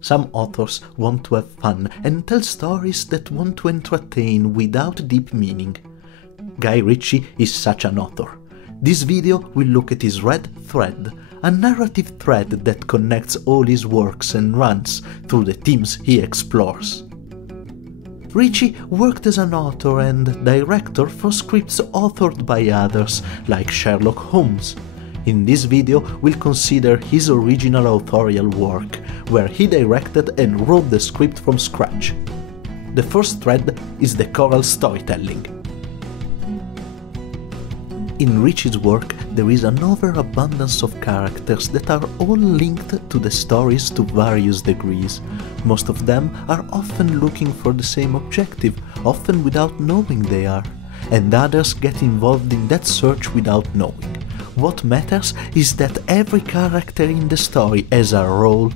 Some authors want to have fun and tell stories that want to entertain without deep meaning. Guy Ritchie is such an author. This video will look at his Red Thread, a narrative thread that connects all his works and runs through the themes he explores. Ritchie worked as an author and director for scripts authored by others, like Sherlock Holmes. In this video, we'll consider his original authorial work, where he directed and wrote the script from scratch. The first thread is the choral storytelling. In Ritchie's work, there is an overabundance of characters that are all linked to the stories to various degrees. Most of them are often looking for the same objective, often without knowing they are, and others get involved in that search without knowing. What matters is that every character in the story has a role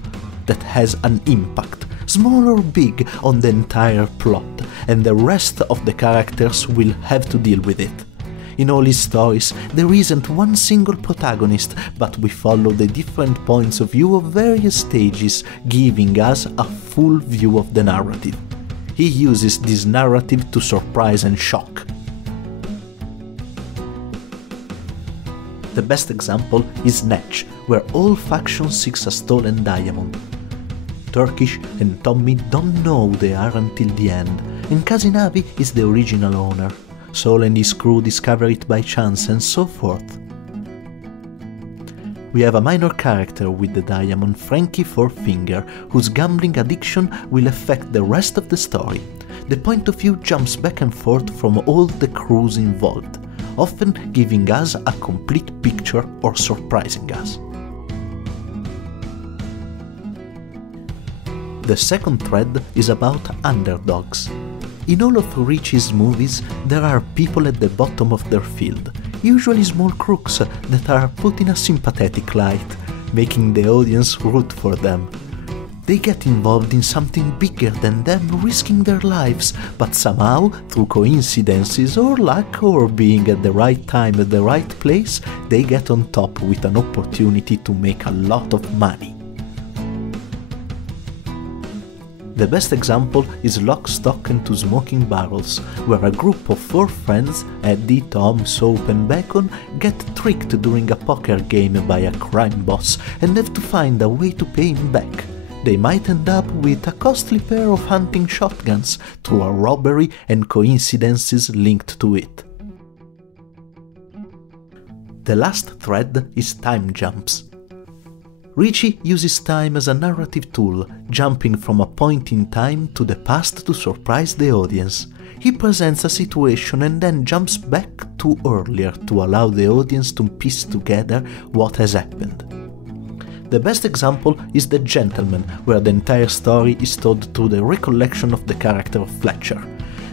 that has an impact, small or big, on the entire plot, and the rest of the characters will have to deal with it. In all his stories, there isn't one single protagonist, but we follow the different points of view of various stages, giving us a full view of the narrative. He uses this narrative to surprise and shock. The best example is Snatch, where all factions seek a stolen diamond. Turkish and Tommy don't know they are until the end, and Kazinabi is the original owner. Saul and his crew discover it by chance, and so forth. We have a minor character with the diamond, Frankie Fourfinger, whose gambling addiction will affect the rest of the story. The point of view jumps back and forth from all the crews involved, often giving us a complete picture or surprising us. The second thread is about underdogs. In all of Ritchie's movies, there are people at the bottom of their field, usually small crooks that are put in a sympathetic light, making the audience root for them. They get involved in something bigger than them, risking their lives, but somehow, through coincidences or luck or being at the right time at the right place, they get on top with an opportunity to make a lot of money. The best example is Lock, Stock and Two Smoking Barrels, where a group of 4 friends, Eddie, Tom, Soap and Bacon, get tricked during a poker game by a crime boss and have to find a way to pay him back. They might end up with a costly pair of hunting shotguns through a robbery and coincidences linked to it. The last thread is time jumps. Ritchie uses time as a narrative tool, jumping from a point in time to the past to surprise the audience. He presents a situation and then jumps back to earlier to allow the audience to piece together what has happened. The best example is The Gentleman, where the entire story is told through the recollection of the character of Fletcher,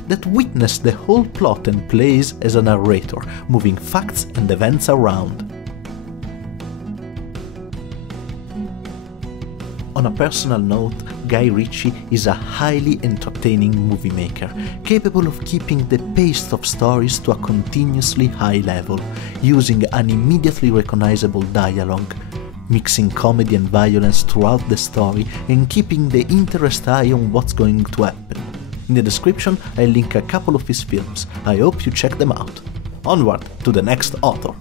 that witnessed the whole plot and plays as a narrator, moving facts and events around. On a personal note, Guy Ritchie is a highly entertaining movie maker, capable of keeping the pace of stories to a continuously high level, using an immediately recognizable dialogue, mixing comedy and violence throughout the story and keeping the interest high on what's going to happen. In the description I'll link a couple of his films, I hope you check them out. Onward to the next author!